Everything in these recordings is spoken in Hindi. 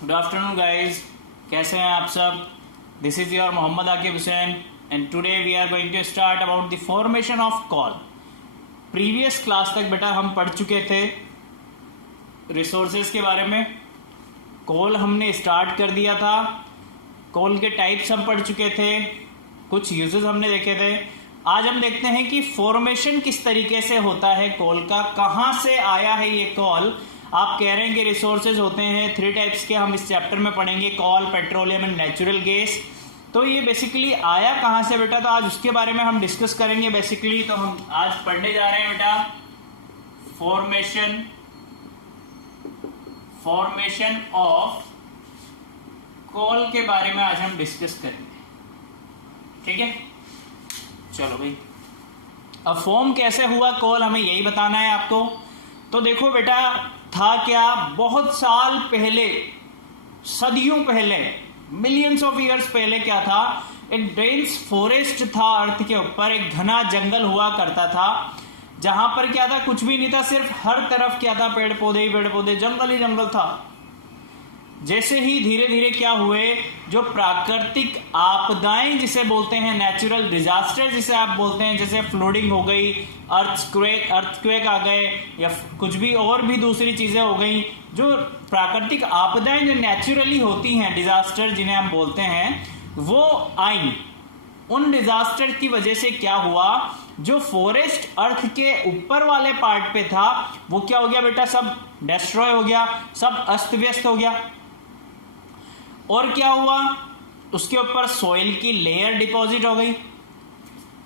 गुड आफ्टरनून गाइज, कैसे हैं आप सब। This is your Mohammad Aqib Hussain and today we are going to start about the formation of coal. Previous class तक बेटा हम पढ़ चुके थे रिसोर्सेज के बारे में। कॉल हमने स्टार्ट कर दिया था, कॉल के टाइप्स हम पढ़ चुके थे, कुछ यूजेस हमने देखे थे। आज हम देखते हैं कि फॉर्मेशन किस तरीके से होता है कॉल का, कहाँ से आया है ये कॉल। आप कह रहे हैं कि रिसोर्सेज होते हैं 3 टाइप्स के, हम इस चैप्टर में पढ़ेंगे call, petroleum and natural gas. तो ये बेसिकली आया कहाँ से बेटा, तो आज उसके बारे में हम डिस्कस करेंगे बेसिकली। तो हम आज पढ़ने जा रहे हैं बेटा फॉर्मेशन ऑफ कॉल के बारे में आज हम डिस्कस करेंगे, ठीक है। चलो भाई, अब फॉर्म कैसे हुआ कॉल हमें यही बताना है आपको। तो देखो बेटा, था क्या, बहुत साल पहले, सदियों पहले, मिलियंस ऑफ ईयर्स पहले क्या था, एक डेंस फॉरेस्ट था अर्थ के ऊपर, एक घना जंगल हुआ करता था जहां पर क्या था, कुछ भी नहीं था, सिर्फ हर तरफ क्या था, पेड़ पौधे ही पेड़ पौधे, जंगल ही जंगल था। जैसे ही धीरे धीरे क्या हुए, जो प्राकृतिक आपदाएं जिसे बोलते हैं, नेचुरल डिजास्टर जिसे आप बोलते हैं, जैसे फ्लडिंग हो गई, अर्थक्वेक आ गए, या कुछ भी और भी दूसरी चीजें हो गई, जो प्राकृतिक आपदाएं जो नेचुरली होती हैं, डिजास्टर जिन्हें हम बोलते हैं, वो आई। उन डिजास्टर की वजह से क्या हुआ, जो फॉरेस्ट अर्थ के ऊपर वाले पार्ट पे था वो क्या हो गया बेटा, सब डिस्ट्रॉय हो गया, सब अस्त व्यस्त हो गया। और क्या हुआ, उसके ऊपर सॉइल की लेयर डिपॉजिट हो गई।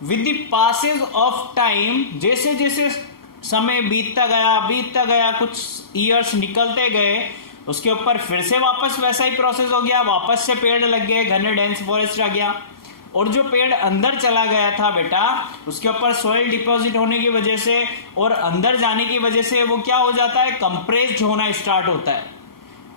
With the passage of time, जैसे जैसे समय बीतता गया, कुछ ईयर्स निकलते गए, उसके ऊपर फिर से वापस वैसा ही प्रोसेस हो गया, वापस से पेड़ लग गए, घने डेंस फॉरेस्ट आ गया। और जो पेड़ अंदर चला गया था बेटा, उसके ऊपर सॉइल डिपॉजिट होने की वजह से और अंदर जाने की वजह से वो क्या हो जाता है, कंप्रेस्ड होना स्टार्ट होता है।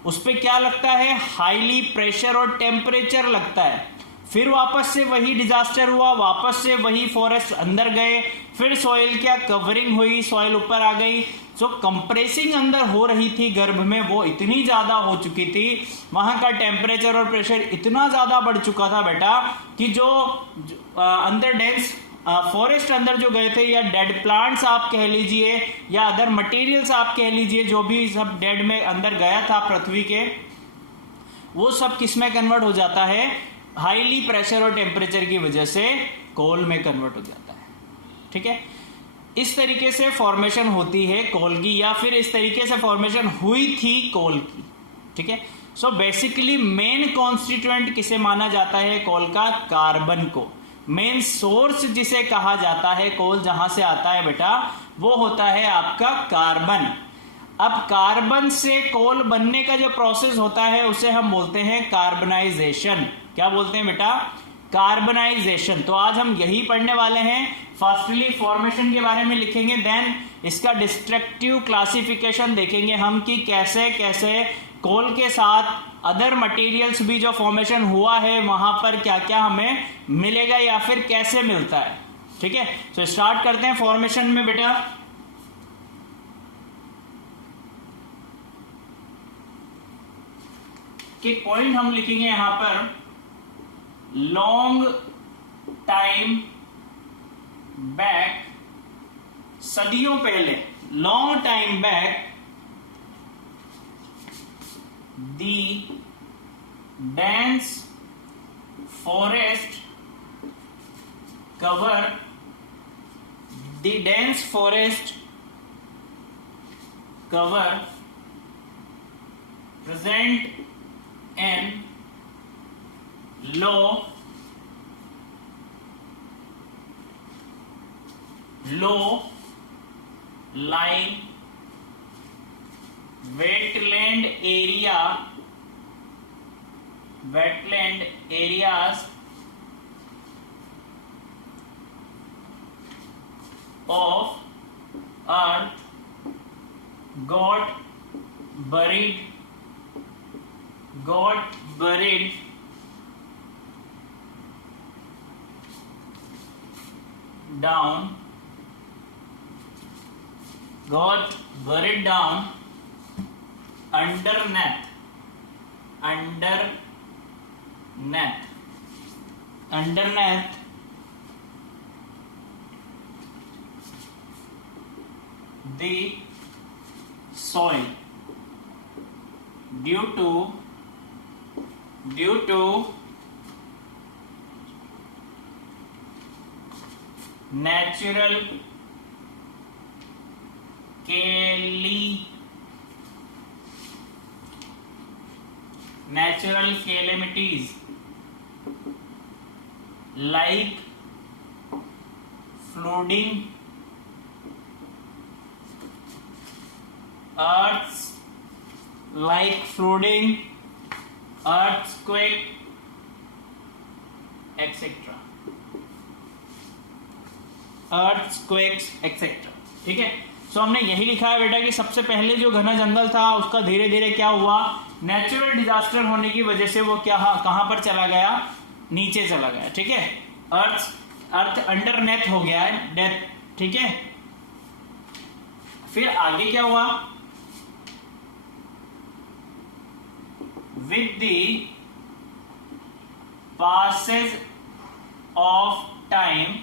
उस पर क्या लगता है, हाईली प्रेशर और टेम्परेचर लगता है। फिर वापस से वही डिजास्टर हुआ, वापस से वही फॉरेस्ट अंदर गए, फिर सॉइल क्या कवरिंग हुई, सॉइल ऊपर आ गई। जो कंप्रेसिंग अंदर हो रही थी गर्भ में, वो इतनी ज्यादा हो चुकी थी, वहां का टेम्परेचर और प्रेशर इतना ज्यादा बढ़ चुका था बेटा कि जो अंदर डेंस फॉरेस्ट अंदर जो गए थे, या डेड प्लांट्स आप कह लीजिए, या अदर मटेरियल्स आप कह लीजिए, जो भी सब डेड में अंदर गया था पृथ्वी के, वो सब किस में कन्वर्ट हो जाता है, हाईली प्रेशर और टेम्परेचर की वजह से कोल में कन्वर्ट हो जाता है, ठीक है। इस तरीके से फॉर्मेशन होती है कोल की, या फिर इस तरीके से फॉर्मेशन हुई थी कोल की, ठीक है। सो बेसिकली मेन कॉन्स्टिट्यूएंट किसे माना जाता है कोल का, कार्बन को। मेन सोर्स जिसे कहा जाता है कोल जहां से आता है बेटा, वो होता है आपका कार्बन। अब कार्बन से कोल बनने का जो प्रोसेस होता है उसे हम बोलते हैं कार्बनाइजेशन। क्या बोलते हैं बेटा, कार्बनाइजेशन। तो आज हम यही पढ़ने वाले हैं। फर्स्टली फॉर्मेशन के बारे में लिखेंगे, देन इसका डिस्ट्रक्टिव क्लासिफिकेशन देखेंगे हम कि कैसे कैसे कोल के साथ अदर मटेरियल्स भी जो फॉर्मेशन हुआ है वहां पर क्या क्या हमें मिलेगा या फिर कैसे मिलता है, ठीक है। तो स्टार्ट करते हैं फॉर्मेशन में बेटा। कि पॉइंट हम लिखेंगे यहां पर, लॉन्ग टाइम बैक, सदियों पहले, long time back, the dense forest cover present in low lying wetland areas of earth got buried down got buried down underneath underneath the soil due to natural calamities like flooding, earthquake, etc. ठीक है। सो हमने यही लिखा है बेटा कि सबसे पहले जो घना जंगल था उसका धीरे धीरे क्या हुआ, नेचुरल डिजास्टर होने की वजह से वो क्या कहां पर चला गया, नीचे चला गया। ठीक है, अर्थ अंडरनेथ हो गया है, डेथ। ठीक है, फिर आगे क्या हुआ, with the passage of time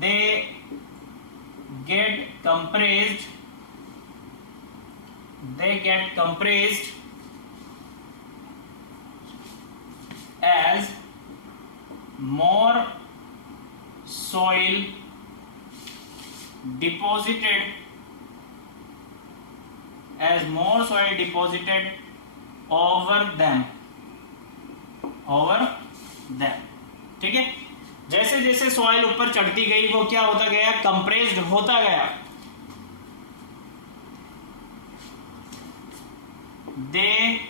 they get compressed as more soil deposited over them। ठीक है, जैसे जैसे सॉइल ऊपर चढ़ती गई वो क्या होता गया, कंप्रेस्ड होता गया। दे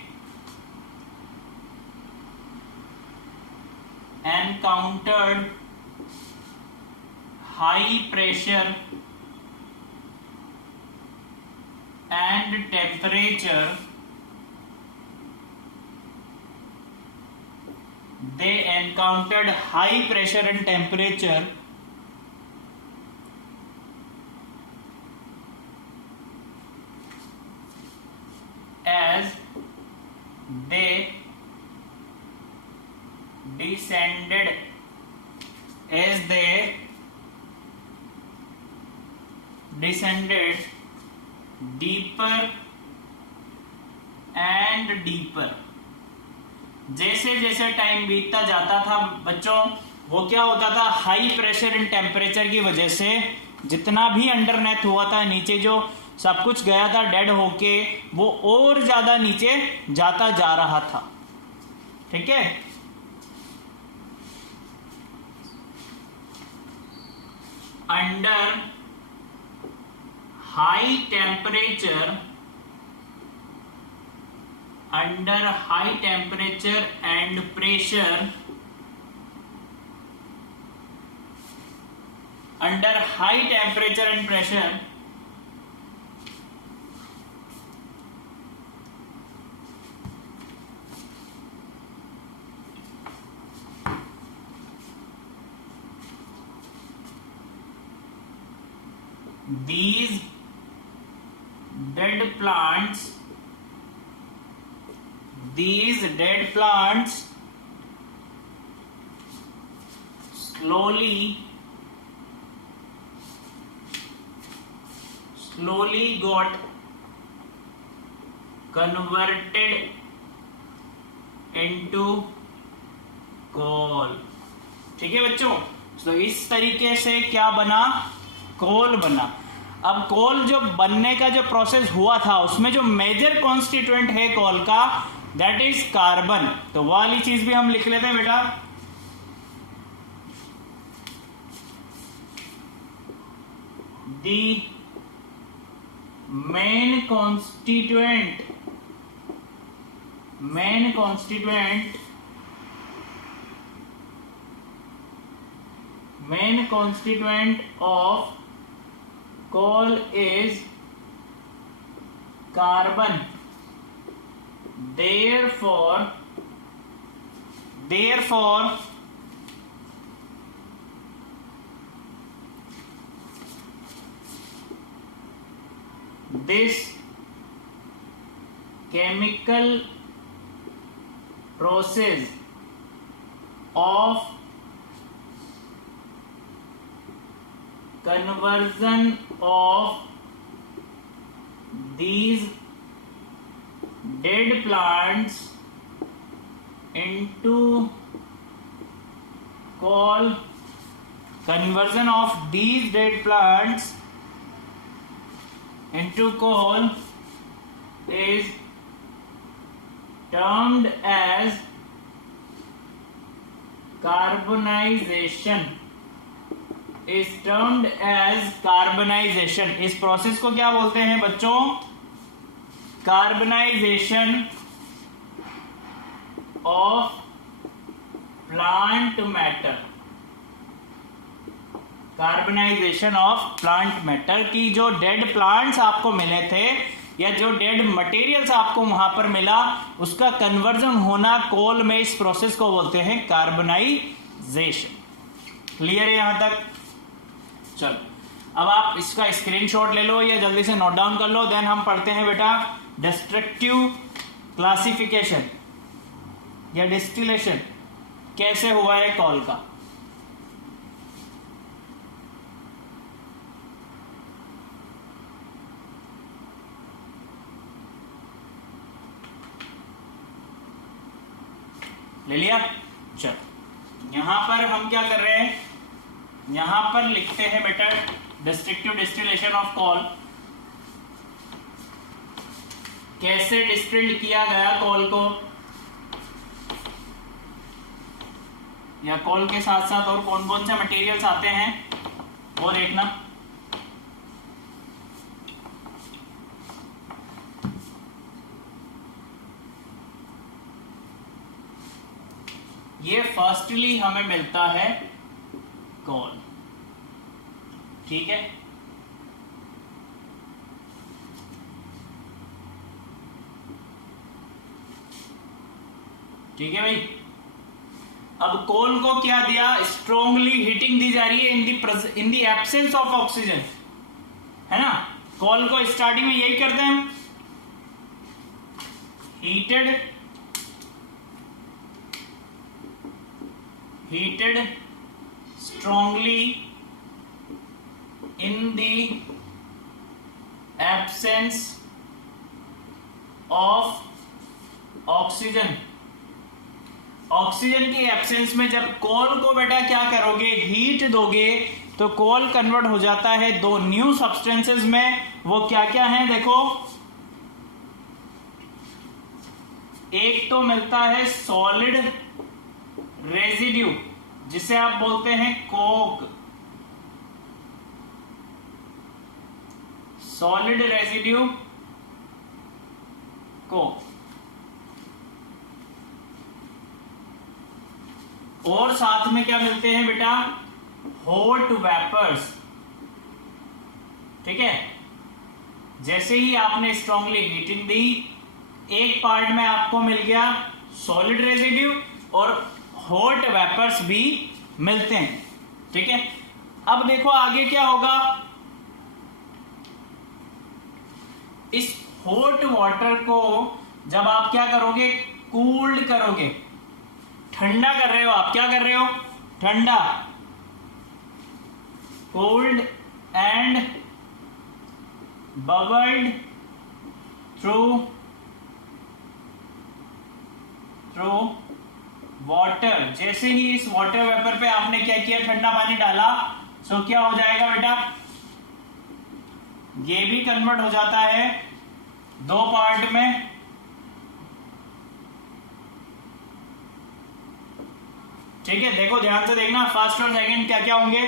encountered high pressure and temperature as they descended deeper and deeper। जैसे जैसे टाइम बीतता जाता था बच्चों, वो क्या होता था, हाई प्रेशर एंड टेम्परेचर की वजह से जितना भी अंडरनेथ हुआ था, नीचे जो सब कुछ गया था डेड होके, वो और ज्यादा नीचे जाता जा रहा था। ठीक है, under high temperature and pressure, these dead plants slowly got converted into coal। ठीक है बच्चों, तो इस तरीके से क्या बना, कोल बना। अब कोल जो बनने का जो प्रोसेस हुआ था उसमें जो मेजर कॉन्स्टिट्यूएंट है कोल का, दैट इज कार्बन। तो वो वाली चीज भी हम लिख लेते हैं बेटा, the main constituent of coal is carbon, therefore this chemical process of conversion of these dead plants into coal, conversion of these dead plants into coal is termed as carbonisation, is termed as carbonisation. इस प्रोसेस को क्या बोलते हैं बच्चों? Carbonisation of plant matter. Carbonisation of plant matter की जो डेड प्लांट्स आपको मिले थे या जो डेड मटेरियल्स आपको वहां पर मिला, उसका कन्वर्जन होना कोल में, इस प्रोसेस को बोलते हैं कार्बनाइजेशन। क्लियर है यहां तक? चलो अब आप इसका स्क्रीनशॉट ले लो या जल्दी से नोट डाउन कर लो। देन हम पढ़ते हैं बेटा डिस्ट्रक्टिव क्लासिफिकेशन या डिस्टिलेशन कैसे हुआ है कोल का। ले लिया? चलो यहां पर हम क्या कर रहे हैं, यहां पर लिखते हैं बेटा डिस्ट्रक्टिव डिस्टिलेशन ऑफ कोल। कैसे डिस्टिल्ड किया गया कोल को, या कोल के साथ साथ और कौन कौन से मटेरियल्स आते हैं वो देखना। ये फर्स्टली हमें मिलता है कोल, ठीक है। ठीक है भाई। अब कोल को क्या दिया? स्ट्रोंगली हीटिंग दी जा रही है इन दी एब्सेंस ऑफ ऑक्सीजन, है ना। कोल को स्टार्टिंग में यही करते हैं हम, heated strongly in the absence of oxygen। Oxygen की एब्सेंस में जब कोल को बेटा क्या करोगे, हीट दोगे, तो कोल कन्वर्ट हो जाता है दो न्यू सब्सटेंसेस में। वो क्या क्या है देखो, एक तो मिलता है सॉलिड रेजिड्यू जिसे आप बोलते हैं कोक, सॉलिड रेजिड्यू कोक। और साथ में क्या मिलते हैं बेटा, हॉट वेपर्स, ठीक है। जैसे ही आपने स्ट्रांगली हीटिंग दी, एक पार्ट में आपको मिल गया सॉलिड रेजिड्यू और हॉट वेपर्स भी मिलते हैं, ठीक है। अब देखो आगे क्या होगा, इस हॉट वाटर को जब आप क्या करोगे, कूल्ड करोगे, ठंडा कर रहे हो आप, क्या कर रहे हो, ठंडा, cold and bubbled through water. जैसे ही इस वाटर वेपर पे आपने क्या किया, ठंडा पानी डाला, सो क्या हो जाएगा बेटा, ये भी कन्वर्ट हो जाता है दो पार्ट में, ठीक है। देखो ध्यान से देखना, फर्स्ट और सेकंड क्या क्या होंगे।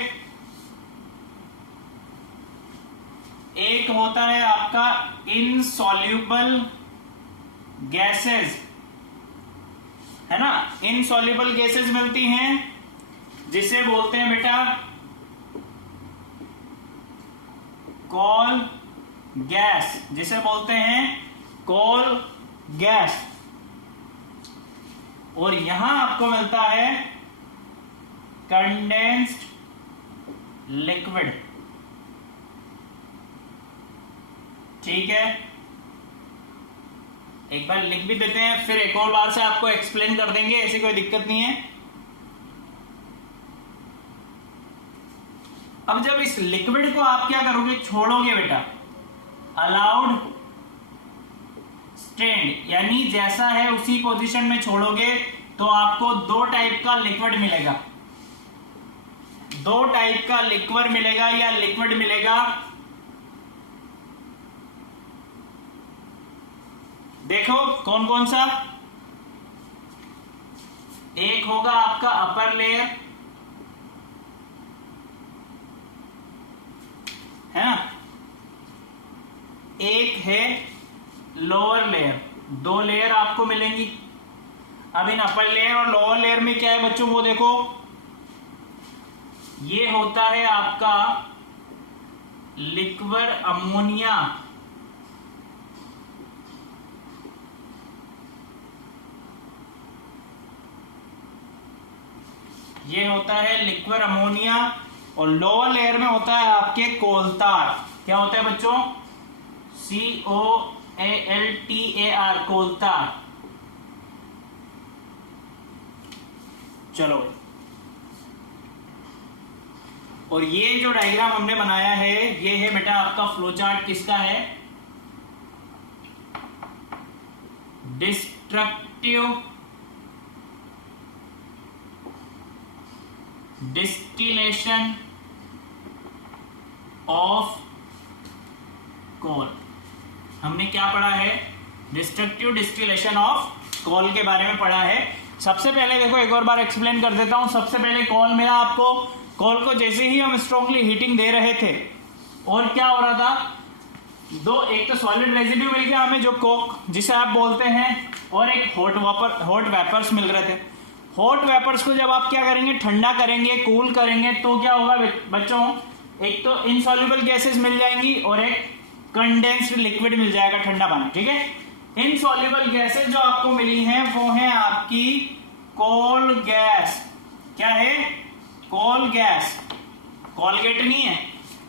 एक होता है आपका इनसॉल्युबल गैसेस, है ना। इनसॉल्युबल गैसेस मिलती हैं जिसे बोलते हैं बेटा कोल गैस, जिसे बोलते हैं कोल गैस। और यहां आपको मिलता है कंडेंस्ड लिक्विड, ठीक है, एक बार लिख भी देते हैं, फिर एक और बार से आपको एक्सप्लेन कर देंगे, ऐसी कोई दिक्कत नहीं है। अब जब इस लिक्विड को आप क्या करोगे, छोड़ोगे बेटा, अलाउड स्टैंड, यानी जैसा है उसी पोजीशन में छोड़ोगे, तो आपको दो टाइप का लिक्विड मिलेगा, दो टाइप का लिक्विड मिलेगा या लिक्विड मिलेगा। देखो कौन कौन सा, एक होगा आपका अपर लेयर, है ना, एक है लोअर लेयर, दो लेयर आपको मिलेंगी। अब इन अपर लेयर और लोअर लेयर में क्या है बच्चों, वो देखो, ये होता है आपका लिक्विड अमोनिया, ये होता है लिक्विड अमोनिया, और लोअर लेयर में होता है आपके कोलतार। क्या होता है बच्चों, COALTAR, कोलतार। चलो, और ये जो डायग्राम हमने बनाया है, ये है बेटा आपका फ्लो चार्ट, किसका है, डिस्ट्रक्टिव डिस्टिलेशन ऑफ कोल। हमने क्या पढ़ा है, डिस्ट्रक्टिव डिस्टिलेशन ऑफ कोल के बारे में पढ़ा है। सबसे पहले देखो, एक और बार एक्सप्लेन कर देता हूं। सबसे पहले कॉल मिला आपको, कॉल को जैसे ही हम स्ट्रांगली हीटिंग दे रहे थे, और क्या हो रहा था, दो, एक तो सॉलिड रेजिड्यू मिल गया हमें जो कोक जिसे आप बोलते हैं, और एक हॉट वेपर्स मिल रहे थे। हॉट वेपर्स को जब आप क्या करेंगे, ठंडा करेंगे, कूल करेंगे, तो क्या होगा बच्चों, एक तो इनसॉल्युबल गैसेस मिल जाएंगी और एक कंडेंस्ड लिक्विड मिल जाएगा, ठंडा पानी। ठीक है, इनसॉल्युबल गैसेस जो आपको मिली हैं वो है आपकी कोल गैस। क्या है, कोल गैस, कोलगेट नहीं है,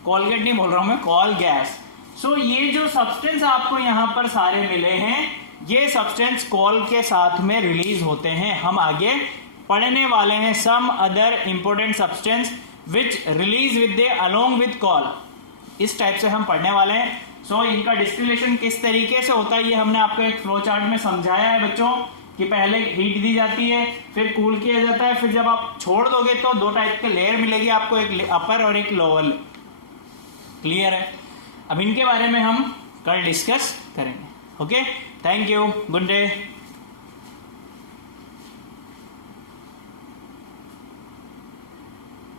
कोलगेट नहीं बोल रहा हूं मैं, कोल गैस। सो ये जो सब्सटेंस आपको यहां पर सारे मिले हैं, ये सब्सटेंस कोल के साथ में रिलीज होते हैं। हम आगे पढ़ने वाले हैं some other important substance which release with they along with coal, इस टाइप से हम पढ़ने वाले हैं। सो इनका डिस्टिलेशन किस तरीके से होता है, ये हमने आपको एक फ्लो चार्ट में समझाया है बच्चों, कि पहले हीट दी जाती है, फिर कूल किया जाता है, फिर जब आप छोड़ दोगे तो दो टाइप के लेयर मिलेगी आपको, एक अपर और एक लोअर। क्लियर है, अब इनके बारे में हम कल डिस्कस करेंगे। Okay, thank you, good day.